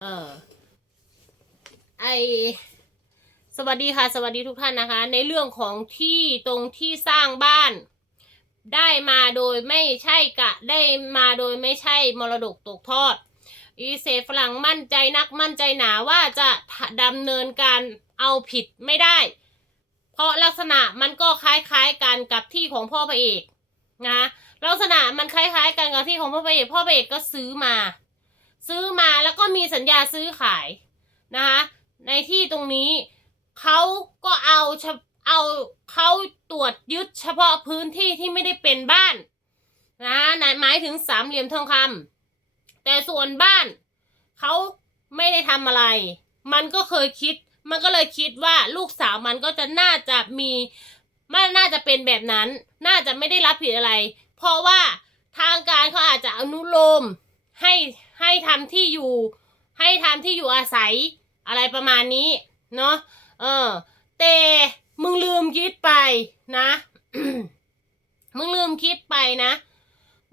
เออไอสวัสดีค่ะ สวัสดีทุกท่านนะคะ ในเรื่องของที่ตรงที่สร้างบ้าน ได้มาโดยไม่ใช่กะ ได้มาโดยไม่ใช่มรดกตกทอด อีเซฝรั่งมั่นใจนักมั่นใจหนาว่าจะดำเนินการเอาผิดไม่ได้ เพราะลักษณะมันก็คล้ายๆกันกับที่ของพ่อพระเอกนะลักษณะมันคล้ายๆกันกับที่ของพ่อพระเอกพ่อพระเอกก็ซื้อมา ซื้อมาแล้วก็มีสัญญาซื้อขายนะคะในที่ตรงนี้เขาก็เอาเอาเขาตรวจยึดเฉพาะพื้นที่ที่ไม่ได้เป็นบ้านนะนหมายถึงสามเหลี่ยมทองคำแต่ส่วนบ้านเขาไม่ได้ทำอะไร มันก็เคยคิด มันก็เลยคิดว่าลูกสาวมันก็จะน่าจะมีมันน่าจะเป็นแบบนั้น น่าจะไม่ได้รับผิดอะไร เพราะว่าทางการเขาอาจจะอนุโลมให้ ให้ทำที่อยู่ ให้ทำที่อยู่อาศัยอะไรประมาณนี้ เนาะเออ แต่มึงลืมคิดไปนะ มึงลืมคิดไปนะ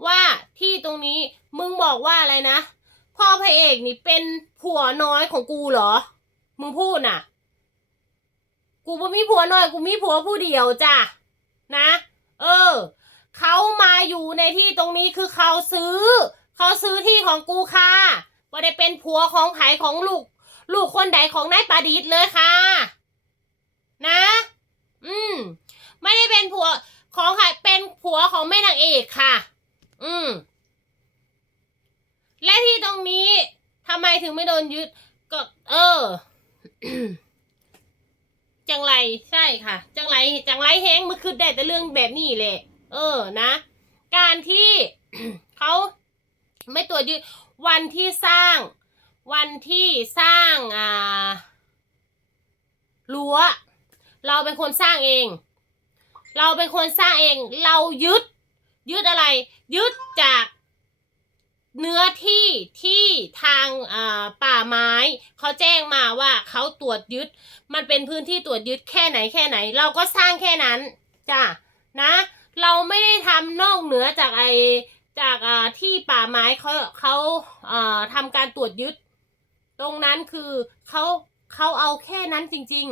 ว่าที่ตรงนี้มึงบอกว่าอะไรนะ พ่อพระเอกนี่เป็นผัวน้อยของกูเหรอ มึงพูดน่ะ กูบ่มีผัวน้อย กูมีผัวผู้เดียวจ้ะนะ เออเขามาอยู่ในที่ตรงนี้คือเขาซื้อ เขาซื้อที่ของกูค่ะบ่ได้เป็นผัวของไผของลูก ลูกคนใดของนายประดิษเลยค่ะ นะ อืม ไม่ได้เป็นผัวของใครเป็นผัวของแม่นางเอกค่ะ อืม และที่ตรงนี้ทำไมถึงไม่โดนยึด ก็ เออ จังไรใช่ค่ะ จังไรจังไรแฮงมันคือได้แต่เรื่องแบบนี้แหละ เออ นะ การที่ ไม่ตรวจยึดวันที่สร้าง วันที่สร้างอ่ารั้วเราเป็นคนสร้างเอง เราเป็นคนสร้างเอง เรายึด ยึดอะไร ยึดจากเนื้อที่ที่ทางอ่าป่าไม้เขาแจ้งมาว่าเขาตรวจยึด มันเป็นพื้นที่ตรวจยึดแค่ไหนแค่ไหน เราก็สร้างแค่นั้นจ้ะนะ เราไม่ได้ทำนอกเหนือจากไอ จากที่ป่าไม้เขาเขาอ่าทำการตรวจยึด ตรงนั้นคือเขาเขาเอาแค่นั้นจริง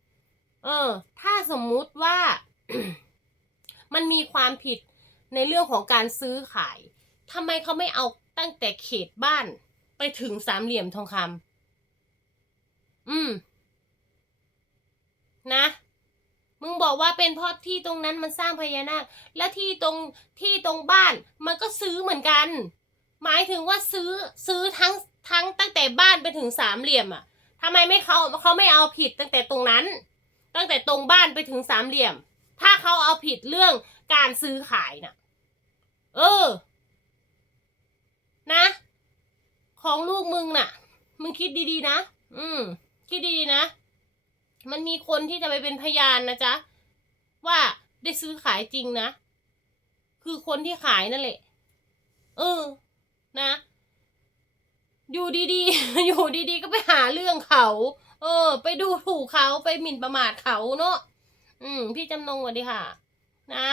ๆ เออ ถ้าสมมุติว่ามันมีความผิดในเรื่องของการซื้อขายทำไมเขาไม่เอาตั้งแต่เขตบ้านไปถึงสามเหลี่ยมทองคำอืม นะ มึงบอกว่าเป็นเพราะที่ตรงนั้นมันสร้างพญานาค และที่ตรงที่ตรงบ้านมันก็ซื้อเหมือนกัน หมายถึงว่าซื้อซื้อทั้งทั้งตั้งแต่บ้านไปถึงสามเหลี่ยมอะทำไมไม่เขาเขาไม่เอาผิดตั้งแต่ตรงนั้น ตั้งแต่ตรงบ้านไปถึงสามเหลี่ยม ถ้าเขาเอาผิดเรื่องการซื้อขายน่ะ เออ นะ ของลูกมึงน่ะ มึงคิดดีๆนะ อืม คิดดีๆนะ มันมีคนที่จะไปเป็นพยานนะจ๊ะ ว่าได้ซื้อขายจริงนะ คือคนที่ขายนั่นแหละ เออ นะ อยู่ดีๆ อยู่ดีๆ ก็ไปหาเรื่องเขา เออ ไปดูถูกเขาไปหมิ่นประมาทเขาเนาะ อืม พี่จำนงสวัสดีค่ะ นะ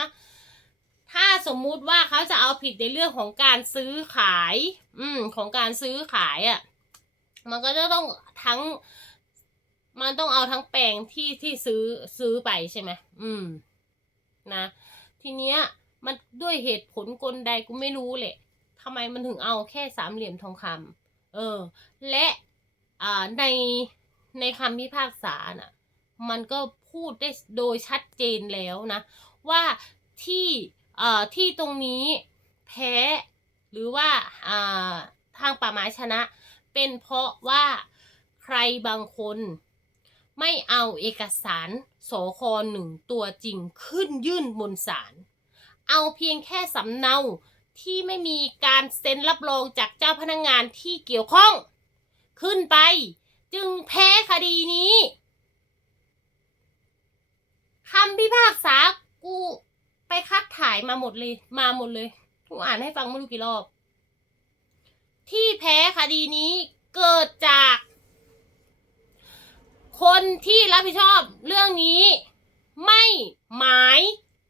ถ้าสมมุติว่าเขาจะเอาผิดในเรื่องของการซื้อขาย อืม ของการซื้อขายอะ่ะ มันก็จะต้องทั้ง มันต้องเอาทั้งแปลงที่ที่ซื้อซื้อไปใช่ไหมอืม นะ ทีเนี้ย มันด้วยเหตุผลกลใดกูไม่รู้แหละทำไมมันถึงเอาแค่สามเหลี่ยมทองคำเออ และอ่าในในคำพิพากษาน่ะ มันก็พูดได้โดยชัดเจนแล้วนะ ว่าที่เอ่อที่ตรงนี้แพ้หรือว่าอ่าทางป่าไม้ชนะ เป็นเพราะว่าใครบางคน ไม่เอาเอกสารสคหนึ่งตัวจริงขึ้นยื่นบนศาล เอาเพียงแค่สำเนาที่ไม่มีการเซ็นรับรองจากเจ้าพนักงงานที่เกี่ยวข้อง ขึ้นไปจึงแพ้คดีนี้คำพิพากษากูไปคัดถ่ายมาหมดเลย มาหมดเลยกูอ่านให้ฟังไม่รู้กี่รอบ ที่แพ้คดีนี้เกิดจาก คนที่รับผิดชอบเรื่องนี้ไม่หมาย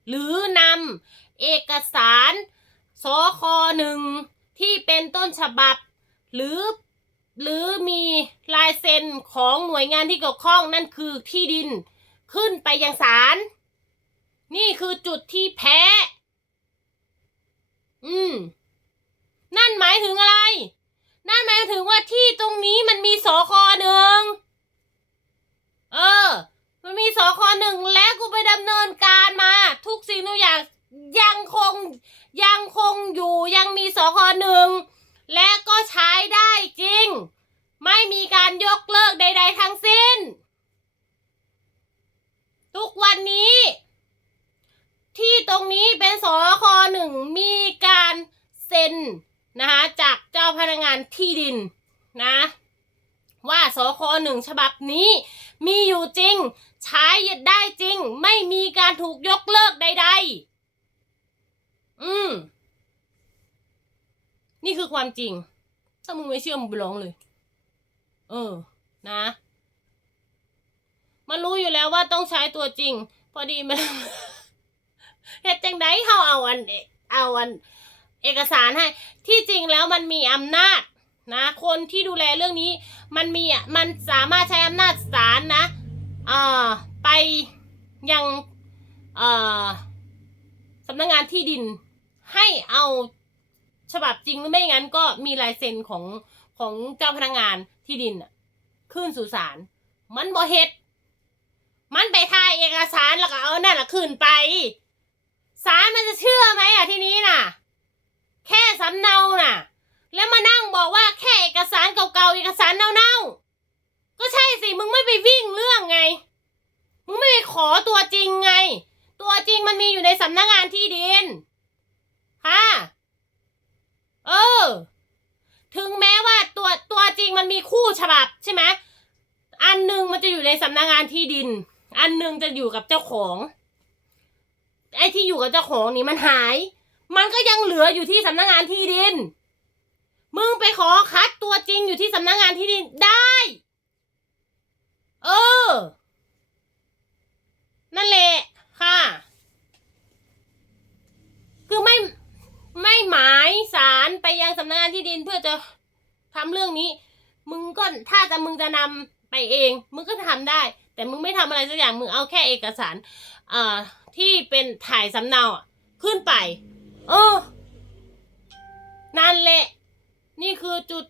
หรือนำเอกสารสคหนึ่งที่เป็นต้นฉบับ หรือหรือมีลายเซ็นของหน่วยงานที่เกี่ยวข้องนั่นคือที่ดินขึ้นไปยังศาลนี่คือจุดที่แพ้ อืม นั่นหมายถึงอะไร นั่นหมายถึงว่าที่ตรงนี้มันมีสคหนึ่ง เออ มันมีสคหนึ่งและกูไปดำเนินการมา ทุกสิ่งทุกอย่างยังคงยังคงอยู่ยังมีสคหนึ่ง และก็ใช้ได้จริง ไม่มีการยกเลิกใด ๆ ทั้งสิ้น ทุกวันนี้ ที่ตรงนี้เป็น สคหนึ่งมีการเซ็นนะคะจากเจ้าพนักงานที่ดินนะว่าสคหนึ่งฉบับนี้มีอยู่จริง ใช้ได้จริง ไม่มีการถูกยกเลิกใด ๆ อืม นี่คือความจริง ถ้ามึงไม่เชื่อมึงไปร้องเลย เออ นะ มันรู้อยู่แล้วว่าต้องใช้ตัวจริง พอดีมัน เหตุจังไดเขาเอาอันเอเอาอันเอกสารให้ ที่จริงแล้วมันมีอำนาจนะ คนที่ดูแลเรื่องนี้ มันมีอะมันสามารถใช้อำนาจศาลนะเอ่อไปยังเอ่อสำนักงงานที่ดินให้เอาฉบับจริงหรือไม่งั้นก็มีลายเซ็นของของเจ้าพนักงานที่ดินขึ้นสู่ศาลมันบ่เฮ็ด มันไปถ่ายเอกสารแล้วก็เอานั่นแหละขึ้นไป ศาลมันจะเชื่อไหมอะทีนี้น่ะ แค่สำเนาน่ะ แล้วมานั่งบอกว่าแค่เอกสารเก่าๆเอกสารเน่าๆก็ใช่สิมึงไม่ไปวิ่งเรื่องไง มึงไม่ไปขอตัวจริงไง ตัวจริงมันมีอยู่ในสำนักงานที่ดินฮะเออ ถึงแม้ว่าตัวตัวจริงมันมีคู่ฉบับใช่ไหมอันหนึ่งมันจะอยู่ในสำนักงานที่ดิน อันหนึ่งจะอยู่กับเจ้าของ ไอ้ที่อยู่กับเจ้าของนี่มันหาย มันก็ยังเหลืออยู่ที่สำนักงานที่ดิน มึงไปขอคัดตัวจริงอยู่ที่สำนักงานที่ดินได้ เออ นั่นแหละค่ะ คือไม่ไม่หมายสารไปยังสำนักงานที่ดินเพื่อจะทำเรื่องนี้ มึงก็ถ้าจะมึงจะนำไปเอง มึงก็ทำได้ แต่มึงไม่ทำอะไรสักอย่างมึงเอาแค่เอกสารเอ่อที่เป็นถ่ายสำเนาขึ้นไป เออ นั่นแหละ นี่คือจุด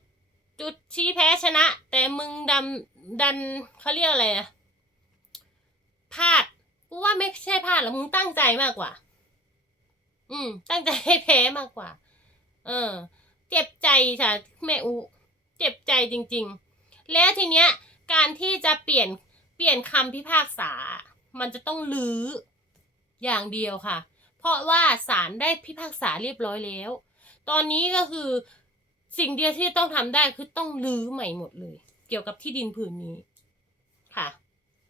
จุดชี้แพ้ชนะ แต่มึงดำดันเขาเรียกอะไรอะพลาดกูว่าไม่ใช่พลาดหรอกมึงตั้งใจมากกว่า อืม ตั้งใจให้แพ้มากกว่า เออ เจ็บใจค่ะแม่อุ เจ็บใจจริง ๆ แล้วทีเนี้ย การที่จะเปลี่ยน เปลี่ยนคำพิพากษา มันจะต้องลื้ออย่างเดียวค่ะ เพราะว่าศาลได้พิพากษาเรียบร้อยแล้ว ตอนนี้ก็คือสิ่งเดียวที่ต้องทำได้คือต้องลื้อใหม่หมดเลย เกี่ยวกับที่ดินผืนนี้ค่ะ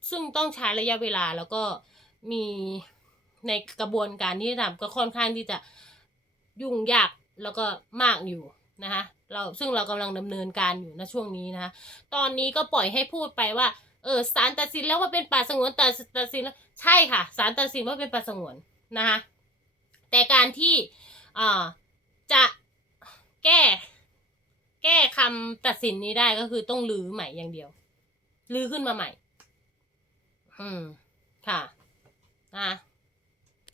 ซึ่งต้องใช้ระยะเวลาแล้วก็มีในกระบวนการที่ทำก็ค่อนข้างที่จะยุ่งยากแล้วก็มากอยู่นะคะเราซึ่งเรากำลังดำเนินการอยู่นช่วงนี้นะคะตอนนี้ก็ปล่อยให้พูดไปว่า เออศาลตัดสินแล้วว่าเป็นป่าสงวนตัดตัดสินแล้วใช่ค่ะศาลตัดสินว่าเป็นป่าสงวนนะคะแต่การที่อ่าจะแก้ แก้คำตัดสินนี้ได้ก็คือต้องรื้อใหม่อย่างเดียวรื้อขึ้นมาใหม่ อืม ค่ะ อะ